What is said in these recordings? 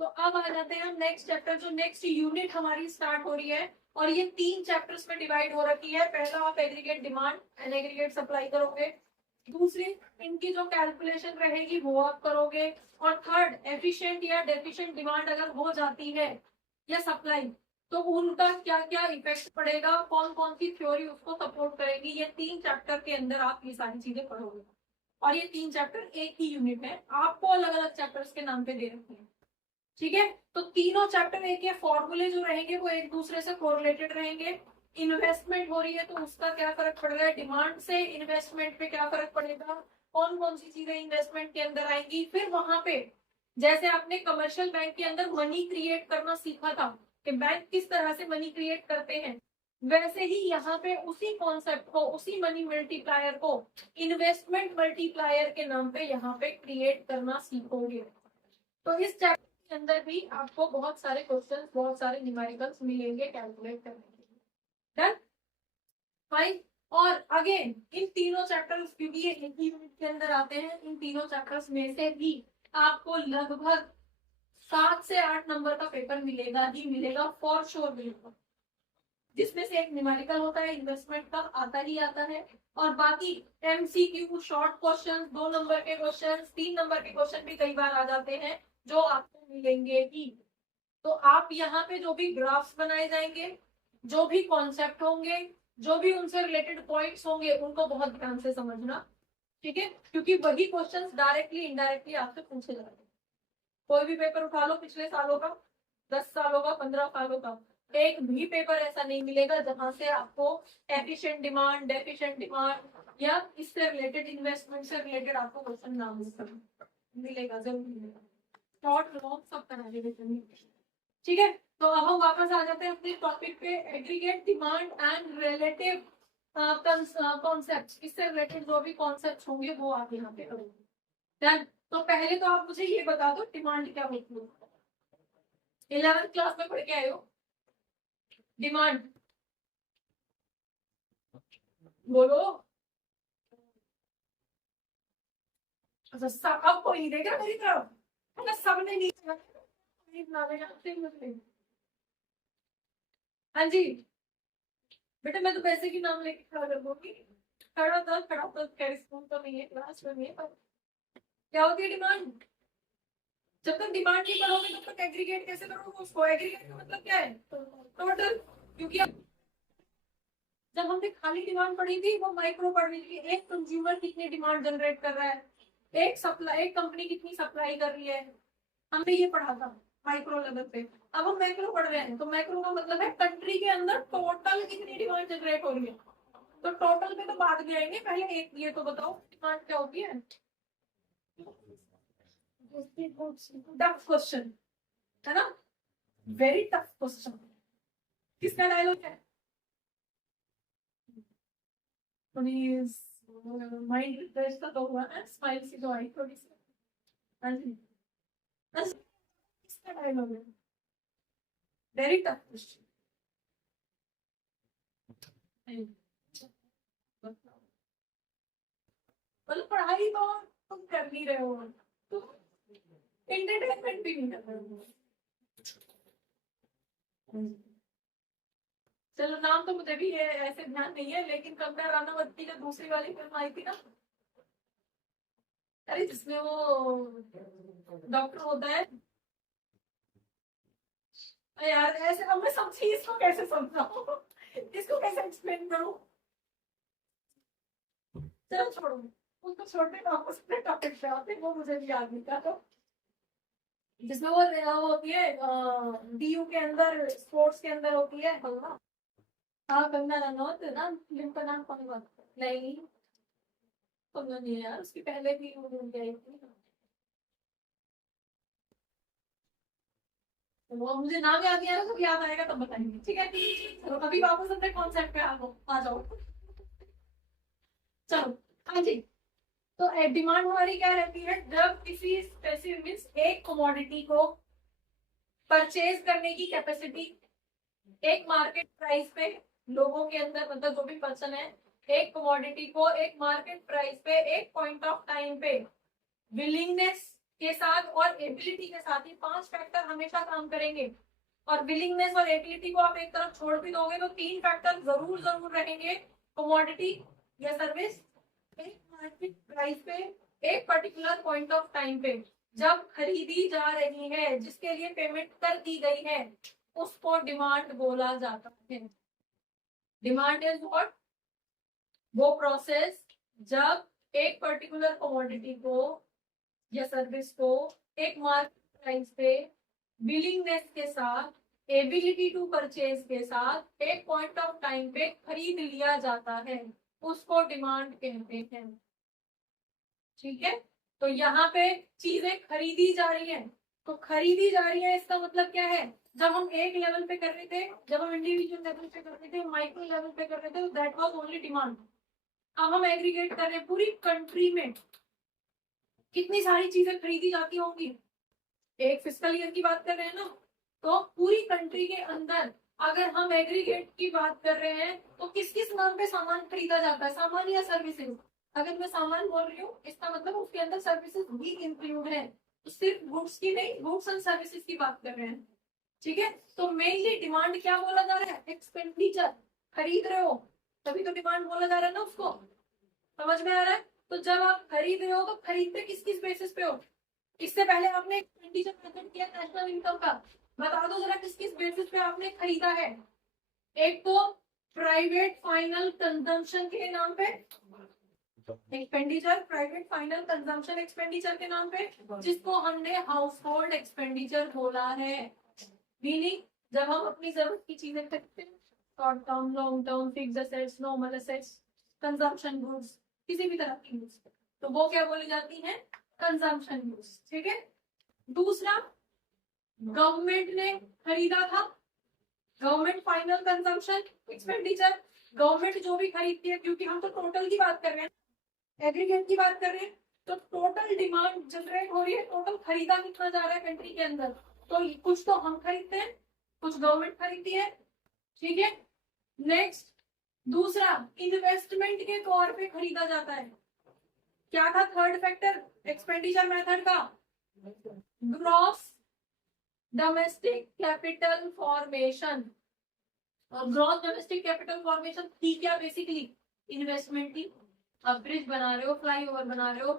तो अब आ जाते हैं हम नेक्स्ट चैप्टर, जो नेक्स्ट यूनिट हमारी स्टार्ट हो रही है और ये 3 चैप्टर्स में डिवाइड हो रखी है। पहला आप aggregate demand and aggregate supply करोगे, दूसरी इनकी जो कैलकुलेशन रहेगी वो आप करोगे, और थर्ड एफिशिएंट या डेफिशिएंट डिमांड अगर हो जाती है या सप्लाई तो उनका क्या क्या इफेक्ट पड़ेगा, कौन कौन सी थ्योरी उसको सपोर्ट करेगी। ये 3 चैप्टर के अंदर आप ये सारी चीजें पढ़ोगे और ये 3 चैप्टर एक ही यूनिट है, आपको अलग अलग चैप्टर्स के नाम पे दे रखे हैं। ठीक है, तो तीनों चैप्टर एक है, फॉर्मूले जो रहेंगे वो एक दूसरे से कोरिलेटेड रहेंगे। इन्वेस्टमेंट हो रही है तो उसका क्या फर्क पड़ रहा है, डिमांड से इन्वेस्टमेंट पे क्या फर्क पड़ेगा, कौन कौन सी चीजें इन्वेस्टमेंट के अंदर आएंगी। फिर वहां पे जैसे आपने कमर्शियल बैंक के अंदर मनी क्रिएट करना सीखा था कि बैंक किस तरह से मनी क्रिएट करते हैं, वैसे ही यहाँ पे उसी कॉन्सेप्ट को, उसी मनी मल्टीप्लायर को इन्वेस्टमेंट मल्टीप्लायर के नाम पे यहाँ पे क्रिएट करना सीखोगे। तो इस चैप्टर के अंदर भी आपको बहुत सारे क्वेश्चंस, बहुत सारे न्यूमेरिकल्स मिलेंगे कैलकुलेट करने के लिए। Done, fine. और अगेन इन तीनों चैप्टर्स, क्योंकि ये एक ही यूनिट के अंदर आते हैं, इन तीनों चैप्टर्स में से भी आपको लगभग 7 से 8 नंबर का पेपर मिलेगा ही मिलेगा, फॉर श्योर मिलेगा, जिसमें से एक न्यूमेरिकल होता है, इन्वेस्टमेंट का आता ही आता है, और बाकी एमसीक्यू, शॉर्ट क्वेश्चन, 2 नंबर के क्वेश्चन, 3 नंबर के क्वेश्चन भी कई बार आ जाते हैं जो आपको मिलेंगे ही। तो आप यहाँ पे जो भी ग्राफ्स बनाए जाएंगे, जो भी कॉन्सेप्ट होंगे, जो भी उनसे रिलेटेड पॉइंट्स होंगे, उनको बहुत ध्यान से समझना। ठीक है, क्योंकि वही क्वेश्चंस डायरेक्टली इनडायरेक्टली आपसे पूछे जाते हैं। कोई भी पेपर उठा लो पिछले सालों का, 10 सालों का, 15 सालों का, एक भी पेपर ऐसा नहीं मिलेगा जहां से आपको एफिशिएंट डिमांड, डेफिशिएंट डिमांड या इससे रिलेटेड, इन्वेस्टमेंट से रिलेटेड आपको क्वेश्चन ना मिलेगा, जरूर मिलेगा। शॉर्ट लॉन्ग सब तरह के। ठीक है, तो अब हम वापस आ जाते हैं अपने टॉपिक पे, aggregate demand and relative concept. इससे रिलेटेड जो भी कॉन्सेप्ट होंगे वो आप यहाँ पे करोगे। तो पहले तो आप मुझे ये बता दो डिमांड क्या होती है। 11th क्लास में पढ़ के आए हो डिमांड, बोलो। अच्छा सब, अब कोई नहीं देगा मेरी तरफ, सबने नहीं हाँ जी बेटा, मैं तो पैसे की नाम लेके खड़ा कर दूंगी। खड़ा था स्कूल तो नहीं है, क्लास में नहीं है, पर क्या होती है डिमांड। जब तक डिमांड नहीं करोगे तब तक एग्रीगेट कैसे करोगे उसको। एग्रीगेट का मतलब क्या है, टोटल। क्योंकि जब हमने खाली डिमांड पढ़ी थी वो माइक्रो पढ़ रही थी, एक कंज्यूमर कितनी डिमांड जनरेट कर रहा है, एक सप्लाई, एक कंपनी कितनी सप्लाई कर रही है, हमने ये पढ़ा था माइक्रो लेवल पे। अब हम मैक्रो पढ़ रहे हैं, तो मैक्रो का मतलब है कंट्री के अंदर टोटल कितनी डिमांड जनरेट हो रही है। तो टोटल पे तो बाद में आएंगे, पहले एक ये तो बताओ डिमांड क्या होती है। टफ क्वेश्चन है ना, वेरी टफ क्वेश्चन। किसका डायलॉग है, प्लीज माइंड रिफ्रेश तो हुआ है, स्माइल सी तो आई थोड़ी सी। हाँ जी, किसका डायलॉग है, वेरी टफ क्वेश्चन। मतलब पढ़ाई तो तुम कर नहीं रहे हो, तुम एंटरटेनमेंट भी नहीं कर रहे हो। चलो नाम तो मुझे भी ऐसे ध्यान नहीं है, लेकिन कंगना रानावत का दूसरी वाली फिल्म आई थी ना, अरे जिसमें वो डॉक्टर होता है यार, ऐसे अब मैं समझी इसको कैसे समझाऊं, इसको कैसे एक्सप्लेन करूं। चलो छोड़ो उसको, छोड़ते वापस अपने टॉपिक पे आते, वो मुझे भी याद नहीं था। तो जिसमें वो होती है डीयू के अंदर, स्पोर्ट्स के अंदर होती है कंगना। हाँ कंगना रनौत ना, फिल्म का नाम कंगना नहीं, कंगना नहीं है यार, उसकी पहले भी मूवी आई थी। वो मुझे नाम याद नहीं आ रहा, जब याद आएगा तब बताएंगे। ठीक है, चलो अभी वापस अपने कॉन्सेप्ट पे आ जाओ। चलो हाँ जी, तो डिमांड हमारी क्या रहती है, जब किसी स्पेसिफिक मींस एक कमोडिटी को परचेज करने की कैपेसिटी एक मार्केट प्राइस पे, लोगों के अंदर मतलब जो भी पर्सन है, एक कमोडिटी को एक मार्केट प्राइस पे एक पॉइंट ऑफ टाइम पे विलिंगनेस के साथ और एबिलिटी के साथ, ये 5 फैक्टर हमेशा काम करेंगे। और विलिंगनेस और एबिलिटी को आप एक तरफ छोड़ भी दोगे तो 3 फैक्टर जरूर जरूर रहेंगे। कमोडिटी या सर्विस एक मार्केट प्राइस पे एक पर्टिकुलर पॉइंट ऑफ टाइम पे जब खरीदी जा रही है, जिसके लिए पेमेंट कर दी गई है, उसको डिमांड बोला जाता है। Demand is what? वो प्रोसेस जब एक पर्टिकुलर कमोडिटी को या सर्विस को एक मार्केट प्राइस पे विलिंगनेस के साथ, एबिलिटी टू परचेज के साथ एक पॉइंट ऑफ टाइम पे खरीद लिया जाता है, उसको डिमांड कहते हैं। ठीक है, तो यहाँ पे चीजें खरीदी जा रही हैं, तो खरीदी जा रही है इसका मतलब क्या है? जब हम एक लेवल पे कर रहे थे, जब हम इंडिविजुअल लेवल पे कर रहे थे, माइक्रो लेवल पे कर रहे थे, दैट वाज ओनली डिमांड। अब हम एग्रीगेट कर रहे हैं, पूरी कंट्री में कितनी सारी चीजें खरीदी जाती होंगी, एक फिस्कल ईयर की बात कर रहे हैं ना, तो पूरी कंट्री के अंदर अगर हम एग्रीगेट की बात कर रहे हैं तो किस किस नाम पे सामान खरीदा जाता है, सामान या सर्विसेज? अगर मैं सामान बोल रही हूँ इसका मतलब उसके अंदर सर्विसेज भी इंक्लूड है, तो सिर्फ गुड्स की नहीं, गुड्स एंड सर्विसेज की बात कर रहे हैं। ठीक है, तो मेनली डिमांड क्या बोला जा रहा है? एक्सपेंडिचर। खरीद रहे हो तभी तो डिमांड बोला जा रहा है ना उसको, समझ में आ रहा है? तो जब आप खरीद रहे हो तो खरीदते किस किस बेसिस पे हो? इससे पहले आपने एक्सपेंडिचर मेथड किया नेशनल इनकम का, बता दो जरा किस किस बेसिस पे आपने खरीदा है? एक तो प्राइवेट फाइनल कंजम्पशन के नाम पे expenditure, private final consumption expenditure के नाम पे, जिसको हमने हाउस होल्ड एक्सपेंडिचर बोला है। मीनिंग जब हम अपनी जरूरत की चीजें खरीदते हैं, short term, long term, fixed assets, normal assets, consumption goods, किसी भी तरह की गुड्स, तो वो क्या बोली जाती है? Consumption goods. ठीक है, दूसरा गवर्नमेंट ने खरीदा था, government final consumption expenditure, government जो भी खरीदती है, क्योंकि हम तो टोटल की बात कर रहे हैं, एग्रीगेट की बात कर रहे हैं, तो टोटल डिमांड जनरेट हो रही है, टोटल खरीदा कितना जा रहा है कंट्री के अंदर, तो कुछ तो हम खरीदते हैं, कुछ गवर्नमेंट खरीदती है। ठीक है, नेक्स्ट दूसरा इन्वेस्टमेंट के तौर पे खरीदा जाता है। क्या था थर्ड फैक्टर एक्सपेंडिचर मेथड का? Gross domestic capital formation. और ग्रॉस डोमेस्टिक कैपिटल फॉर्मेशन थी क्या? बेसिकली इन्वेस्टमेंट थी। आप ब्रिज बना रहे हो, फ्लाईओवर बना रहे हो,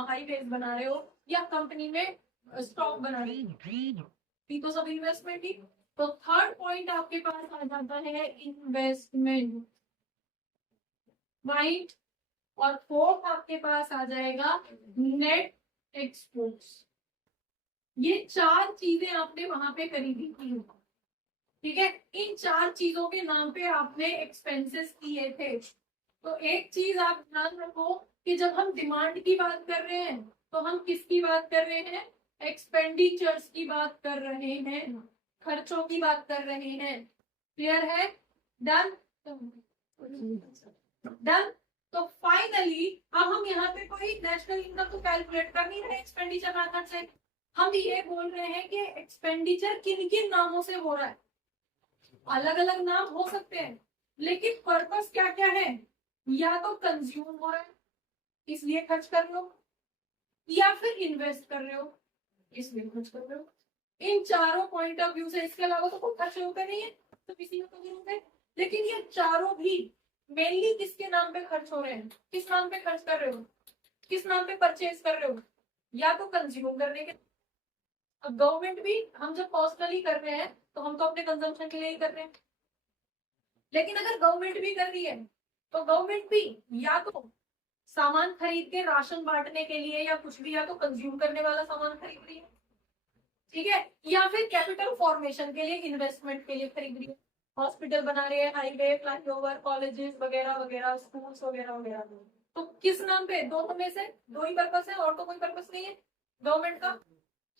हाईवेज बना रहे हो, या कंपनी में स्टॉक बना रहे हो, तो सब इन्वेस्टमेंट ही। तो थर्ड पॉइंट आपके पास आ जाता है इन्वेस्टमेंट, राइट। और फोर्थ आपके पास आ जाएगा नेट एक्सपोर्ट्स। ये 4 चीजें आपने वहां पे खरीदी थी। ठीक है, इन 4 चीजों के नाम पे आपने एक्सपेंसेस किए थे। तो एक चीज आप ध्यान रखो कि जब हम डिमांड की बात कर रहे हैं तो हम किसकी बात कर रहे हैं? एक्सपेंडिचर्स की बात कर रहे हैं, खर्चों की बात कर रहे हैं। क्लियर है? Done done. तो फाइनली अब हम यहाँ पे कोई नेशनल इनकम तो कैलकुलेट कर नहीं रहे एक्सपेंडिचर मेथड से, हम ये बोल रहे हैं कि एक्सपेंडिचर किन किन नामों से हो रहा है। अलग अलग नाम हो सकते हैं, लेकिन पर्पस क्या क्या है? या तो कंज्यूम हो रहा है इसलिए खर्च कर रहे हो, या फिर इन्वेस्ट कर रहे हो इसलिए खर्च कर रहे हो। इन चारों पॉइंट ऑफ व्यू से, इसके अलावा तो कोई खर्च होता नहीं है, तो किसी में तो जरूरत है। लेकिन ये चारों भी मेनली किसके नाम पे खर्च हो रहे हैं? किस नाम पे खर्च कर रहे हो? किस नाम पे परचेज कर रहे हो? या तो कंज्यूम करने के। अब गवर्नमेंट भी हम जब पर्सनली कर रहे हैं तो हम तो अपने कंजम्पशन के लिए ही कर रहे हैं, लेकिन अगर गवर्नमेंट भी कर रही है तो गवर्नमेंट भी या तो सामान खरीद के राशन बांटने के लिए या कुछ भी, या तो कंज्यूम करने वाला सामान खरीद रही है, ठीक है, या फिर कैपिटल फॉर्मेशन के लिए, इन्वेस्टमेंट के लिए खरीद रही है। हॉस्पिटल बना रहे हैं, हाईवे, फ्लाईओवर, कॉलेजेस वगैरह वगैरह, स्कूल्स वगैरह वगैरह। तो किस नाम पे? दोनों में से दो ही पर्पस है, और तो कोई पर्पस नहीं है गवर्नमेंट का।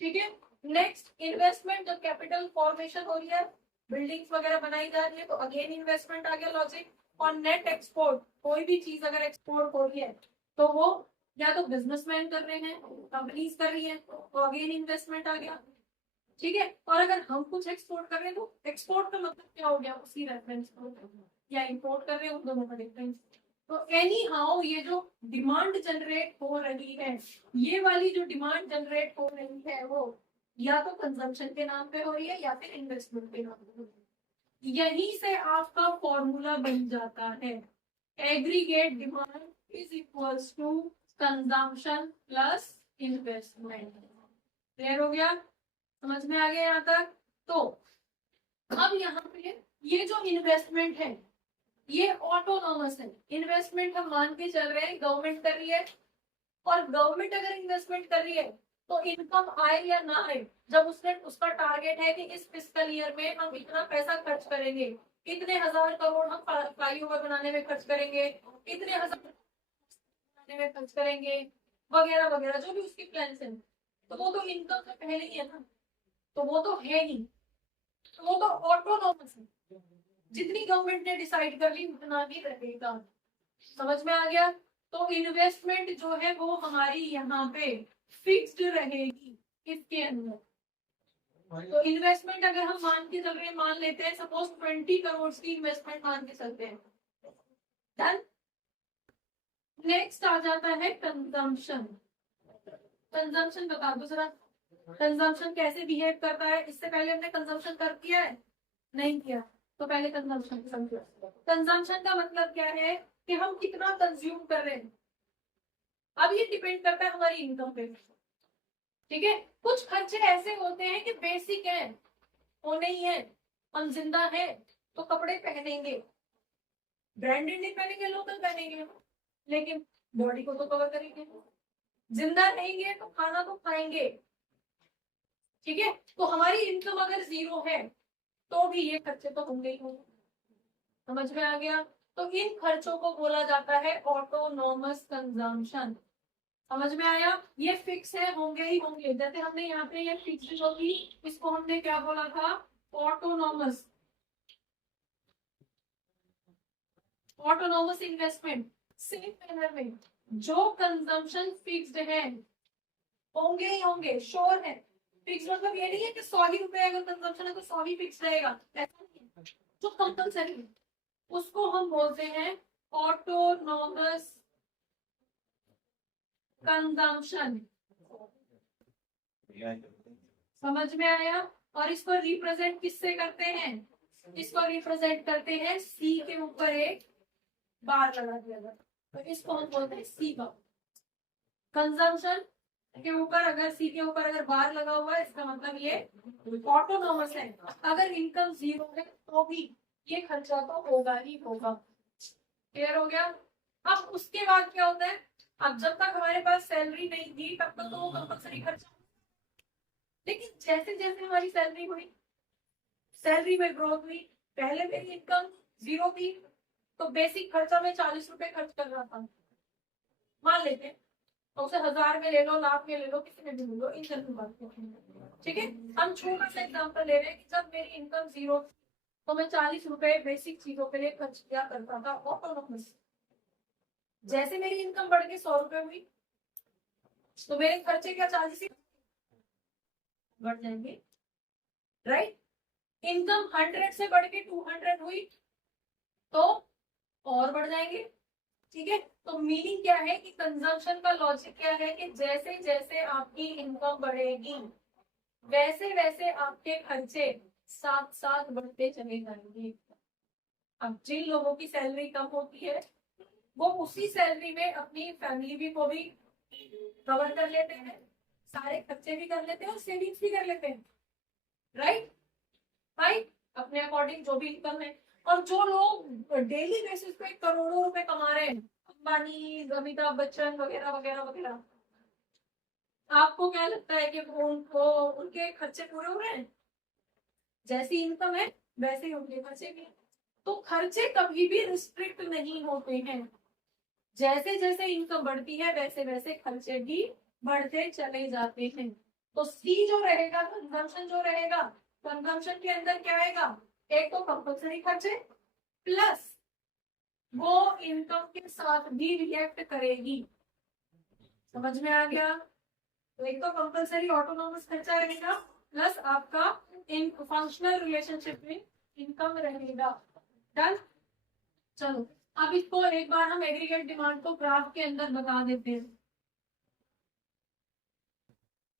ठीक है, नेक्स्ट इन्वेस्टमेंट, जब कैपिटल फॉर्मेशन हो रही है, बिल्डिंग्स वगैरह बनाई जा रही है, तो अगेन इन्वेस्टमेंट आ गया लॉजिक। और नेट एक्सपोर्ट, कोई भी चीज अगर एक्सपोर्ट हो रही है तो वो या तो बिजनेसमैन कर रहे हैं, कंपनीज कर रही है, तो अगेन इन्वेस्टमेंट आ गया। ठीक है, और अगर हम कुछ एक्सपोर्ट कर रहे हैं तो एक्सपोर्ट का मतलब क्या हो गया? उसी रेफरेंस को, या इंपोर्ट कर रहे हो, दोनों का डिफरेंस। तो एनी हाउ ये जो डिमांड जनरेट हो रही है, ये वाली जो डिमांड जनरेट हो रही है वो या तो कंजम्पशन के नाम पे हो रही है या फिर इन्वेस्टमेंट के नाम पे हो रही है। यहीं से आपका फॉर्मूला बन जाता है, aggregate demand is equals to consumption plus investment. Clear हो गया? समझ में आ गया यहाँ तक? तो अब यहाँ पे ये जो इन्वेस्टमेंट है ये ऑटोनॉमस है। इन्वेस्टमेंट हम मान के चल रहे हैं गवर्नमेंट कर रही है, और गवर्नमेंट अगर इन्वेस्टमेंट कर रही है तो इनकम आए या ना आए, जब उसने उसका टारगेट है कि इस फिस्कल ईयर में हम इतना पैसा खर्च करेंगे, इतने हजार करोड़ हम फ्लाईओवर बनाने में खर्च करेंगे, इतने हजार बनाने में खर्च करेंगे, वगैरह वगैरह जो भी उसकी प्लान है, तो वो तो इनकम से पहले ही है ना, तो वो तो है ही, तो वो तो ऑटोनॉमस है। जितनी गवर्नमेंट ने डिसाइड कर ली उतना ही रहेगा। समझ में आ गया? तो इन्वेस्टमेंट जो है वो हमारी यहाँ पे फिक्स्ड रहेगी इसके अंदर। तो इन्वेस्टमेंट अगर हम मान के चल रहे हैं, मान लेते हैं सपोज 20 करोड़ की इन्वेस्टमेंट मान के चलते हैं, डन। नेक्स्ट आ जाता है कंजम्पशन। कंजम्पशन बता दो जरा, कंजम्पशन कैसे बिहेव करता है? इससे पहले हमने कंजम्पशन कर किया है? नहीं किया। तो पहले कंजम्पशन समझो। कंजम्पशन का मतलब क्या है कि हम कितना कंज्यूम कर रहे हैं। अब ये डिपेंड करता है हमारी इनकम पे, ठीक है। कुछ खर्चे ऐसे होते हैं कि बेसिक है, होने ही है। हम जिंदा है तो कपड़े पहनेंगे, ब्रांडेड नहीं पहनेंगे, लोकल पहनेंगे, लेकिन बॉडी को तो कवर करेंगे। जिंदा रहेंगे तो खाना तो खाएंगे, ठीक है। तो हमारी इनकम अगर जीरो है तो भी ये खर्चे तो होंगे ही होंगे। समझ में आ गया? तो इन खर्चों को बोला जाता है ऑटोनॉमस कंजम्पशन। समझ में आया? ये फिक्स है, होंगे ही होंगे। जैसे हमने यहाँ पे ये फिक्स होगी, इसको हमने क्या बोला था? Autonomous. Autonomous investment. Same manner में जो कंजम्पशन फिक्स्ड है होंगे ही होंगे, श्योर है। फिक्स मतलब ये नहीं है कि 100 ही रुपए अगर कंजम्पशन है तो 100 ही फिक्स रहेगा, ऐसा नहीं है। जो कंपल्सरी है उसको हम बोलते हैं ऑटोनॉमस कंजम्पशन। समझ में आया? और इसको रिप्रेजेंट किससे करते हैं? इसको रिप्रेजेंट करते हैं सी के ऊपर एक बार लगा दिया जाता, तो इसको हम बोलते हैं सी बार। कंजम्पशन के ऊपर अगर सी के ऊपर अगर बार लगा हुआ है, इसका मतलब ये ऑटोनॉमस है। अगर इनकम जीरो है तो भी ये खर्चा तो होगा ही होगा। क्लियर हो गया? अब उसके बाद क्या होता है? अब जब तक हमारे पास सैलरी नहीं थी तब तक तो वो कंपल्सरी खर्चा, लेकिन जैसे जैसे हमारी सैलरी हुई, सैलरी में ग्रोथ हुई, पहले मेरी इनकम जीरो थी तो बेसिक खर्चा में 40 रुपए खर्च कर रहा था, मान लेते हैं। तो उसे 1000 में ले लो, लाख में ले लो, किसी में भी ले लो, इन जनरल बात करते हैं, ठीक है। हम छोटा सा एग्जांपल ले रहे हैं कि जब मेरी इनकम जीरो तो मैं 40 रुपए बेसिक चीजों के लिए खर्च किया करता था ऑटोनॉमस। जैसे मेरी इनकम बढ़ के 100 रुपए हुई तो मेरे खर्चे क्या 40 ही बढ़ जाएंगे, राइट। इनकम 100 से बढ़ के 200 हुई तो और बढ़ जाएंगे, ठीक है। तो मीनिंग क्या है कि कंजम्पशन का लॉजिक क्या है कि जैसे जैसे आपकी इनकम बढ़ेगी वैसे वैसे आपके खर्चे साथ साथ बढ़ते चले जाएंगे। अब जिन लोगों की सैलरी कम होती है वो उसी सैलरी में अपनी फैमिली भी को भी कवर कर लेते हैं, सारे खर्चे भी कर लेते हैं और सेविंग्स भी कर लेते हैं, राइट भाई, अपने अकॉर्डिंग जो भी इनकम है। और जो लोग डेली बेसिस पे करोड़ों रुपए कमा रहे हैं, अंबानी, अमिताभ बच्चन वगैरह वगैरह वगैरह, आपको क्या लगता है कि वो उनको उनके खर्चे पूरे हो रहे हैं? जैसी इनकम है वैसे ही उनके खर्चे भी। तो खर्चे कभी भी रिस्ट्रिक्ट नहीं होते हैं, जैसे जैसे इनकम बढ़ती है वैसे वैसे खर्चे भी बढ़ते चले जाते हैं। तो सी जो रहेगा, कंजम्पशन जो रहेगा, कंजम्पशन के अंदर क्या आएगा? एक तो कंपल्सरी खर्चे प्लस वो इनकम के साथ भी रिएक्ट करेगी। समझ में आ गया? तो एक तो कंपल्सरी ऑटोनॉमस खर्चा रहेगा प्लस आपका इन फंक्शनल रिलेशनशिप में इनकम रहेगा। डन। चलो अब इसको एक बार हम एग्रीगेट डिमांड को ग्राफ के अंदर बता देते हैं।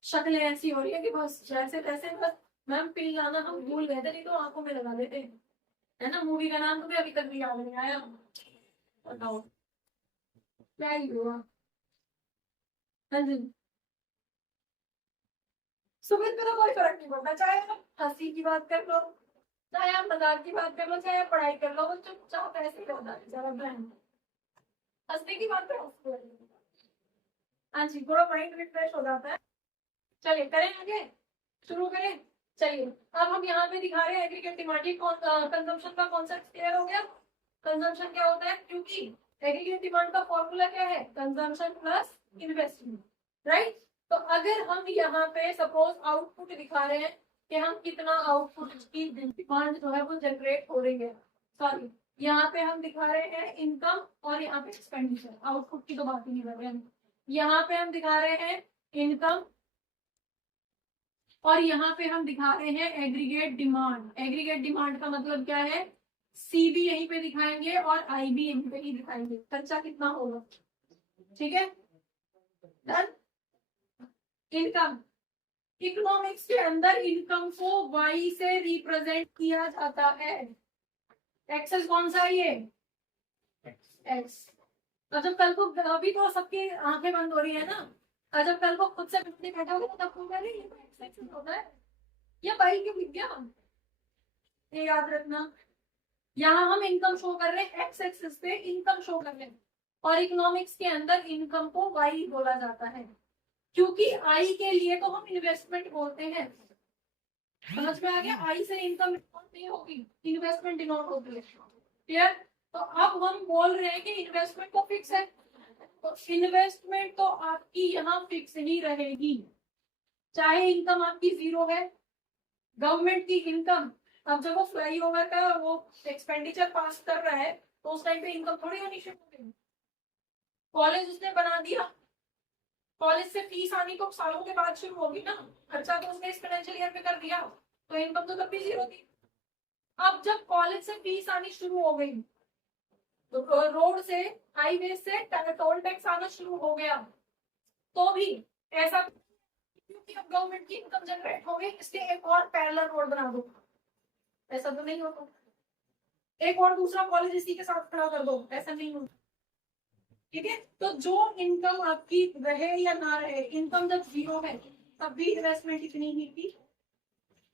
शक्लें ऐसी हो रही है कि बस जैसे तैसे बस मैम पिल लाना हम भूल गए थे, नहीं तो आंखों में लगा देते है ना। मूवी का नाम तो भी अभी तक भी याद नहीं आया। बताओ क्या ही हुआ। हाँ जी, सुमित में तो कोई फर्क नहीं पड़ता, चाहे आप हंसी की बात कर लो, चाहे आप मजाक की बात कर लो, चाहे आप पढ़ाई कर लो, वो चुपचाप ऐसे ही होता है जरा बहन। हंसने की बात करो। हाँ जी, थोड़ा माइंड रिफ्रेश हो जाता है। चलिए करें आगे, शुरू करें। चलिए अब हम यहाँ पे दिखा रहे हैं एग्रीगेट डिमांड। कंजम्पशन का कॉन्सेप्ट क्लियर हो गया। कंजम्पशन क्या होता है, क्योंकि एग्रीगेट डिमांड का फॉर्मूला क्या है, कंजम्पशन प्लस इन्वेस्टमेंट, राइट। तो अगर हम यहाँ पे सपोज आउटपुट दिखा रहे हैं कि हम कितना आउटपुट की डिमांड जो है वो जनरेट हो रही है, सॉरी यहाँ पे हम दिखा रहे हैं इनकम और यहाँ पे एक्सपेंडिचर, आउटपुट की तो बात ही नहीं कर रहे हैं। यहाँ पे हम दिखा रहे हैं इनकम और यहाँ पे हम दिखा रहे हैं एग्रीगेट डिमांड। एग्रीगेट डिमांड का मतलब क्या है, सी भी यहीं पे दिखाएंगे और आई भी यहीं पे ही दिखाएंगे, खर्चा कितना होगा, ठीक है। डन। इनकम, इकोनॉमिक्स के अंदर इनकम को वाई से रिप्रेजेंट किया जाता है। एक्सेस कौन सा है ये, एक्स। तो जब कल को, अभी तो सबकी आंखें बंद हो रही है ना, और जब कल को खुद से बैठा होगा तब होगा नहीं, ये तो एक्सेस होता है, ये बाई क्यों लिख गया, ये याद रखना। यहाँ हम इनकम शो कर रहे हैं, एक्स एक्सिस पे इनकम शो कर रहे हैं, और इकोनॉमिक्स के अंदर इनकम को वाई बोला जाता है, क्योंकि आई के लिए तो हम इन्वेस्टमेंट बोलते हैं। समझ में आ गया, आई से इनकम डिनोट नहीं होगी, इन्वेस्टमेंट डिनोट होती है, क्लियर। तो अब हम बोल रहे हैं कि इन्वेस्टमेंट तो फिक्स है, तो इन्वेस्टमेंट तो आपकी यहाँ फिक्स ही रहेगी, चाहे इनकम आपकी जीरो है। गवर्नमेंट की इनकम, अब जब वो फ्लाईओवर का वो एक्सपेंडिचर पास कर रहा है तो उस टाइम पे इनकम थोड़ी होनी शुरू हो गई। कॉलेज उसने बना दिया, कॉलेज से फीस आनी तो सालों के बाद शुरू होगी ना, खर्चा तो उसने इस फाइनेंशियल ईयर में कर दिया, तो इनकम तो तब भी जीरो थी। अब जब कॉलेज से फीस आनी शुरू हो गई, तो रोड से, हाईवे से टोल टैक्स आना शुरू हो गया, तो भी ऐसा, क्योंकि अब गवर्नमेंट की इनकम जनरेट हो गई इसलिए एक और पैरेलल रोड बना दो, ऐसा तो नहीं होता। एक और दूसरा कॉलेज इसी के साथ खड़ा कर दो, ऐसा नहीं होता, ठीक है। तो जो इनकम आपकी रहे या ना रहे, इनकम जब जीरो है तब भी इन्वेस्टमेंट इतनी ही थी।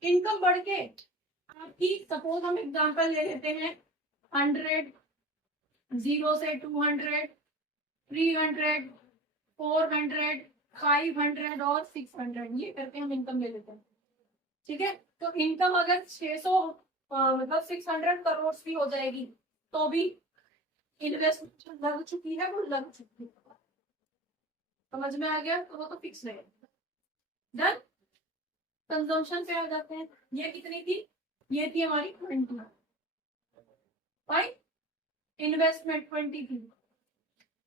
इनकम बढ़ के आपकी, सपोज हम एग्जांपल ले लेते हैं 100, 0 से 200, 300, 400, 500 और 600, ये करके हम इनकम ले लेते हैं, ठीक है। तो इनकम अगर 600 मतलब 600 करोड़ भी हो जाएगी तो भी इन्वेस्टमेंट लग चुकी है, वो लग चुकी है। समझ में आ गया, तो वो तो फिक्स है। डन। कंजम्पशन पे आ जाते हैं, ये कितनी थी, ये थी हमारी 20, राइट। इन्वेस्टमेंट 20 थी।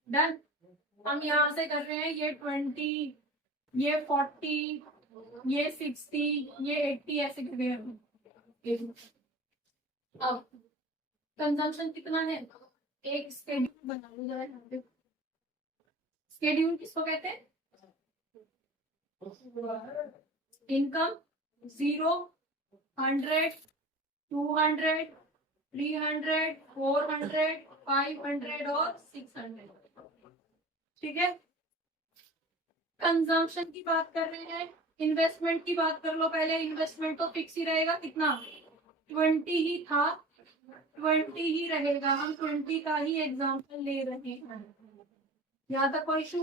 डन। हम यहाँ से कर रहे हैं, ये 20, ये 40, ये 60, ये 80 ऐसे कर रहे हैं। अब कंजम्पशन कितना है, एक स्केड्यूल बना लो जरा यहाँ पे। स्केड्यूल किसको कहते हैं, इनकम 0, 100, 200, 300, 400, 500 और 600, ठीक है। कंजम्पशन की बात कर रहे हैं, इन्वेस्टमेंट की बात कर लो पहले। इन्वेस्टमेंट तो फिक्स ही रहेगा, कितना, 20 ही था, 20 ही रहेगा, हम 20 का ही एग्जाम्पल ले रहे हैं, यहाँ तक कोई इशू।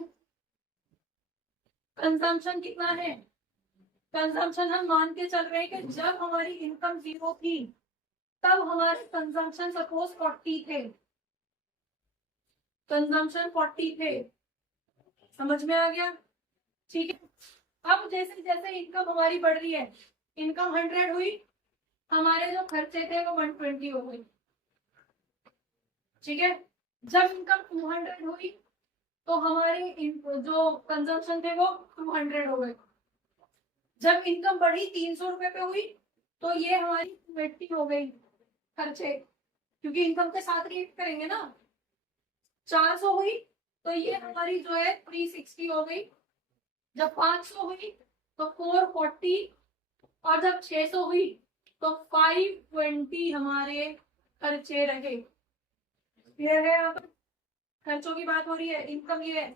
कंजम्पशन कितना है, कंजम्पशन हम मान के चल रहे हैं कि जब हमारी इनकम 0 थी तब हमारे कंजम्पशन सपोज 40 थे, कंजम्पशन 40 थे, समझ में आ गया, ठीक है। अब जैसे जैसे इनकम हमारी बढ़ रही है, इनकम 100 हुई, हमारे जो खर्चे थे वो 120 हो गई, ठीक है। जब इनकम 200 हुई तो हमारे जो कंजम्पशन थे वो 200 हो गए। जब इनकम बढ़ी 300 रुपए पे हुई तो ये हमारी 280 हो गई खर्चे, क्योंकि इनकम के साथ रिएक्ट करेंगे ना, 400 हुई तो ये हमारी जो है 360 हो गई, जब 500 हुई तो 440, और जब 600 हुई तो 520 हमारे खर्चे रहे। क्लियर है? यहाँ पर खर्चों की बात हो रही है, इनकम ये है।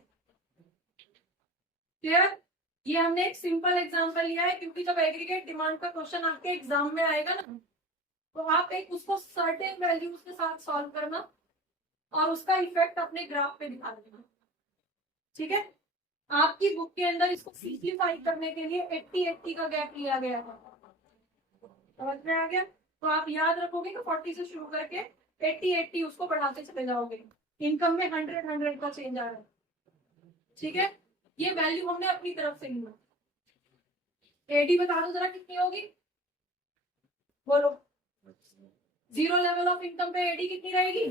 क्लियर? ये हमने एक सिंपल एग्जांपल लिया है, क्योंकि जब एग्रीगेट डिमांड का क्वेश्चन आपके एग्जाम में आएगा ना, तो आप एक उसको सर्टेन वैल्यूज के साथ सॉल्व करना और उसका इफेक्ट अपने ग्राफ पे दिखा देना। ठीक है? आपकी बुक के अंदर इसको सिंप्लीफाई करने के लिए 80-80 का गैप लिया गया है। समझ में आ गया? तो आप याद रखोगे कि 40 से शुरू करके 80-80 उसको बढ़ाते चले जाओगे। इनकम में 100-100 का चेंज आ रहा है। ठीक है? ये वैल्यू हमने अपनी तरफ से लिया। एडी बता दो जरा कितनी होगी, बोलो। जीरो लेवल ऑफ इनकम पे एडी कितनी रहेगी?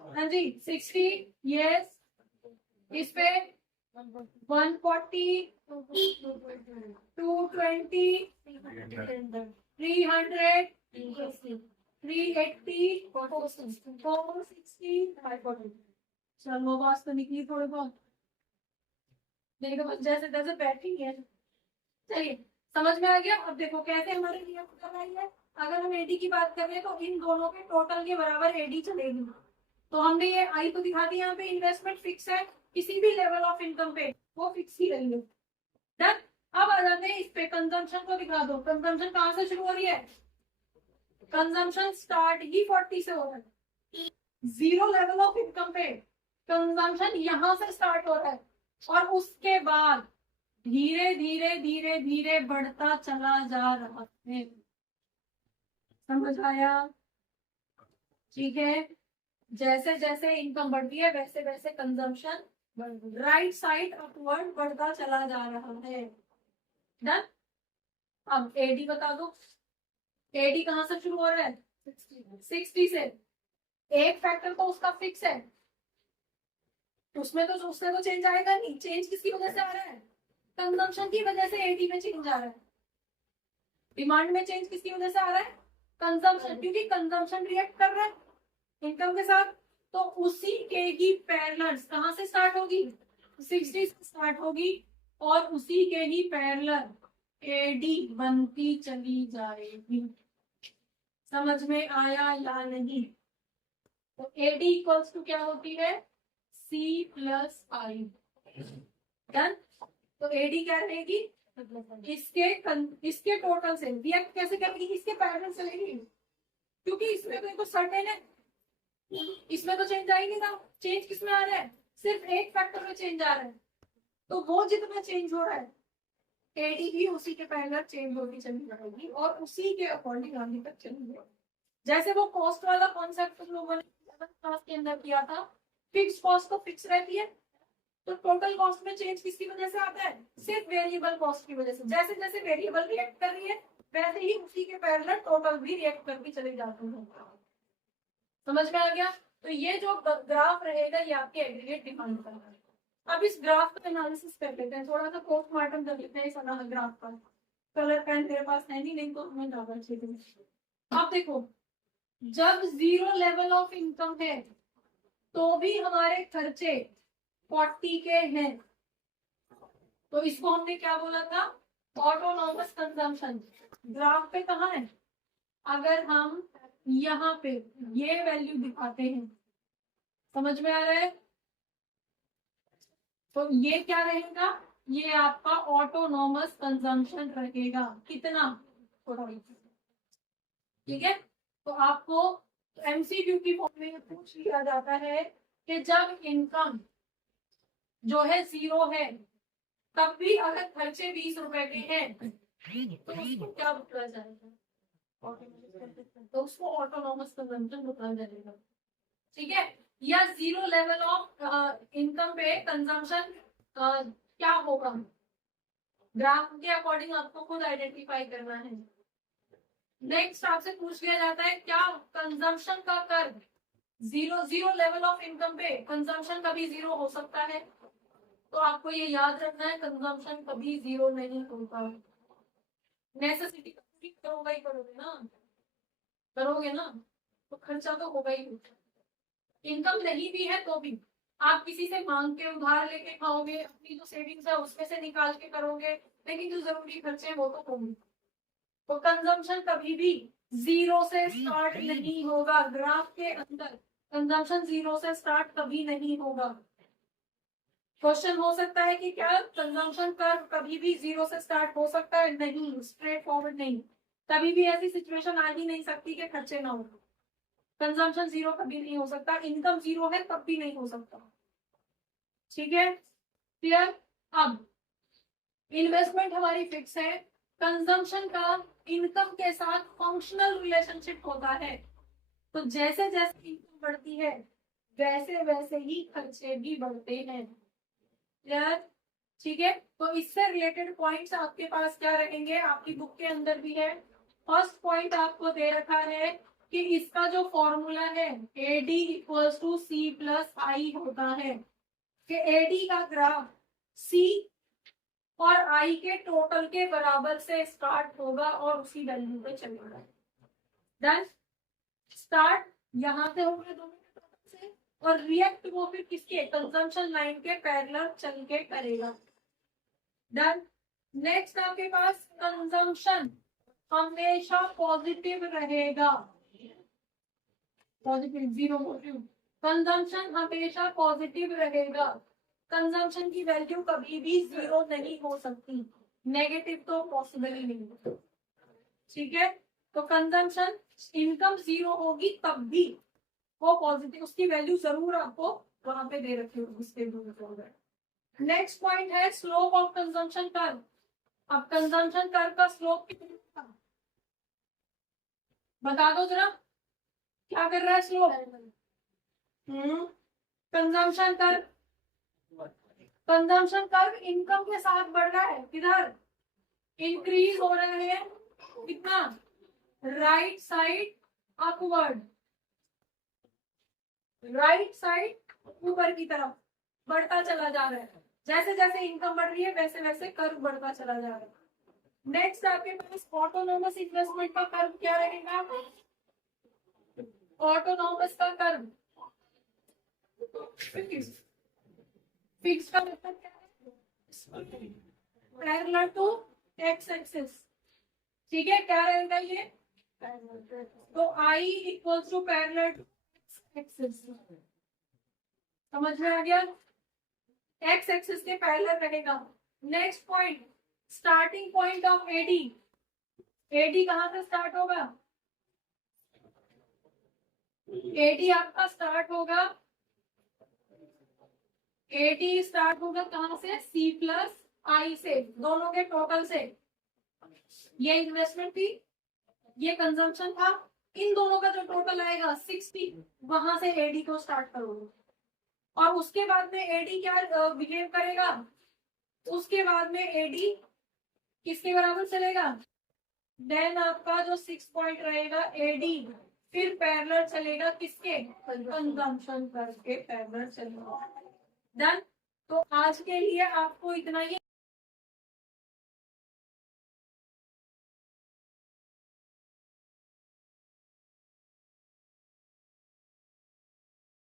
हाँ जी 60, यस। इस पे 140, 220, 300, 380, 460, 540। चलो बात तो निकली थोड़ी बहुत, देखो जैसे तैसे बैठी है। चलिए समझ में आ गया। अब देखो कैसे हमारे लिए आई है। अगर हम एडी की बात करें तो इन दोनों के टोटल के बराबर एडी चलेगी। तो हमने ये आई तो दिखा दी, यहाँ पे इन्वेस्टमेंट फिक्स है किसी भी लेवल ऑफ इनकम पे, वो फिक्स ही रहेंगे। डन। अब आ जाते हैं इस पे, कंजम्पशन को दिखा दो। कंजम्पशन कहाँ से शुरू हो रही है? कंजम्पशन स्टार्ट ही 40 से हो रहा है। जीरो लेवल ऑफ इनकम पे कंजम्पशन यहां से स्टार्ट हो रहा है और उसके बाद धीरे धीरे धीरे धीरे बढ़ता चला जा रहा है। समझ आया? ठीक है। जैसे जैसे इनकम बढ़ती है वैसे वैसे कंजम्पशन राइट साइड अपवर्ड बढ़ता चला जा रहा है। डन। अब एडी बता दो। एडी कहां से शुरू हो रहा है? 60 से। एक फैक्टर तो उसका फिक्स है, उसमें तो चेंज आएगा नहीं। चेंज किसकी वजह से आ रहा है? कंजम्पशन की वजह से एडी में चेंज आ रहा है। डिमांड में चेंज किसकी वजह से आ रहा है? कंजम्पशन, क्योंकि कंजम्पशन रिएक्ट कर रहा है इनकम के साथ। तो उसी के ही पैरेलल कहां से स्टार्ट होगी? 60 से स्टार्ट होगी और उसी के ही पैरेलल एडी बनती चली जाएगी। समझ में आया या नहीं? तो एडी इक्वल्स टू क्या होती है? सी प्लस आई। डन। तो एडी क्या रहेगी? इसके टोटल से रिएक्ट कैसे करेगी? इसके पैरेलल चलेगी, क्योंकि इसमें तो सर्टेन है, इसमें तो चेंज आएगी ना। चेंज किसमें आ रहा है? सिर्फ एक फैक्टर में चेंज आ रहा है। तो वो जितना चेंज हो रहा है एडी भी उसी के पैरेलल चेंज होती चली जाएगी और उसी के अकॉर्डिंग आगे तक चलेगी। जैसे वो कॉस्ट वाला कॉन्सेप्ट लोगों ने 7th क्लास के अंदर किया था, फिक्स कॉस्ट तो फिक्स रहती है, तो टोटल कॉस्ट में चेंज किसकी वजह से आता है? सिर्फ वेरिएबल कॉस्ट की वजह से। जैसे जैसे वेरिएबल रिएक्ट कर रही है वैसे ही उसी के पैरेलल टोटल भी रिएक्ट करके चले जाते हैं। समझ में आ गया? तो ये जो ग्राफ रहेगा ये आपके एग्रीगेट डिमांड का है। अब इस ग्राफ का एनालिसिस कर लेते हैं, थोड़ा सा पोस्टमार्टम कर लेते हैं इस ग्राफ का। कलर पेन मेरे पास है नहीं तो हमें ज्यादा अच्छे से। अब देखो, जब जीरो लेवल ऑफ इनकम है तो भी हमारे खर्चे 40 के हैं, तो इसको हमने क्या बोला था? Autonomous consumption. ग्राफ पे कहाँ है? अगर हम यहाँ पे ये वैल्यू दिखाते हैं, समझ में आ रहा है? तो ये क्या रहेगा? ये आपका ऑटोनॉमस कंजम्पशन रहेगा। कितना? थोड़ा। ठीक है। तो आपको एमसीक्यू की फॉर्म में पूछ लिया जाता है कि जब इनकम जो है जीरो है तब भी अगर खर्चे 20 रुपए के हैं तो उसको क्या बोला जाएगा? तो उसको ऑटोनॉमस कंजम्पशन बोला जाएगा। ठीक है। या जीरो लेवल ऑफ इनकम पे कंजम्पशन क्या होगा? ग्राफ के अकॉर्डिंग आपको खुद आइडेंटिफाई करना है। नेक्स्ट आपसे पूछ लिया जाता है क्या कंजम्पशन का curve zero level of income पे कंजम्पशन कभी जीरो हो सकता है? तो आपको ये याद रखना है, कंजम्पशन कभी जीरो नहीं होगा। नेसेसिटी करोगे ही करोगे ना, करोगे ना, तो खर्चा तो होगा ही। इनकम नहीं भी है तो भी आप किसी से मांग के उधार लेके खाओगे, अपनी जो सेविंग्स है उसमें से निकाल के करोगे, लेकिन जो जरूरी खर्चे हैं वो तो होंगे। तो कंजम्पशन कभी भी जीरो से स्टार्ट नहीं होगा, ग्राफ के अंदर कंजम्पशन जीरो से स्टार्ट कभी नहीं होगा। क्वेश्चन हो सकता है कि क्या कंजम्पशन कर्व कभी भी जीरो से स्टार्ट हो सकता है? नहीं, स्ट्रेट फॉरवर्ड नहीं। कभी भी ऐसी सिचुएशन आ ही नहीं सकती कि खर्चे ना हो। कंजम्पशन जीरो कभी नहीं हो सकता, इनकम जीरो है तब भी नहीं हो सकता। ठीक है, क्लियर? अब इन्वेस्टमेंट हमारी फिक्स है, कंजम्पशन का इनकम के साथ फंक्शनल रिलेशनशिप होता है। तो जैसे जैसे इनकम बढ़ती है वैसे वैसे ही खर्चे भी बढ़ते हैं। क्लियर? ठीक है, तो इससे रिलेटेड पॉइंट्स आपके पास क्या रहेंगे, आपकी बुक के अंदर भी है। फर्स्ट पॉइंट आपको दे रखा है कि इसका जो फॉर्मूला है AD equals to C plus I होता है, कि AD का ग्राफ C और I के टोटल के बराबर से स्टार्ट होगा और उसी वैल्यू पे चलेगा। डन? स्टार्ट यहां से होगा दोनों के टोटल से, और रिएक्ट वो फिर किसके, कंजम्पशन लाइन के पैरेलल चल के करेगा। डन? नेक्स्ट आपके पास कंजम्पशन हमेशा पॉजिटिव रहेगा, पॉजिटिव जीरो मोटिव, कंजम्पशन हमेशा पॉजिटिव रहेगा। कंजम्पशन की वैल्यू कभी भी जीरो नहीं हो सकती, नेगेटिव तो पॉसिबल ही नहीं। ठीक है, तो कंजम्पशन इनकम जीरो होगी तब भी वो पॉजिटिव, उसकी वैल्यू जरूर आपको वहां पे दे रखी होगी। नेक्स्ट पॉइंट है स्लोप ऑफ कंजम्पशन कर्व। अब कंजम्पशन कर्व का स्लोप कितना, बता दो जरा, क्या कर रहा है slope? Consumption curve, consumption curve income के साथ बढ़ रहा है, किधर इंक्रीज हो रहा है, कितना, right side upward, right side ऊपर की तरफ बढ़ता चला जा रहा है। जैसे जैसे इनकम बढ़ रही है वैसे वैसे कर्व बढ़ता चला जा रहा है। नेक्स्ट आपके पास ऑटोनोमस इन्वेस्टमेंट का कर्व क्या रहेगा, ऑटोनोमस का कर्व फिक्स का मतलब क्या है, पैरेलल टू एक्स एक्सिस। ठीक है, क्या रहेगा ये, तो I equals to parallel to axis. समझ में आ गया, एक्स एक्सिस के पैरेलल रहेगा। Next point, starting point of AD, AD कहां से स्टार्ट होगा, AD आपका स्टार्ट होगा, AD स्टार्ट होगा कहां से, C प्लस I से, दोनों के टोटल से। ये इन्वेस्टमेंट थी, ये कंजम्पशन था, इन दोनों का जो टोटल आएगा 60, वहां से AD को स्टार्ट करोगे। और उसके बाद में AD क्या बिहेव करेगा, उसके बाद में AD किसके बराबर चलेगा, देन आपका जो 6 पॉइंट रहेगा AD फिर पैरेलल चलेगा किसके, कंजम्पशन करके पैरेलल चलेगा। डन? तो आज के लिए आपको इतना ही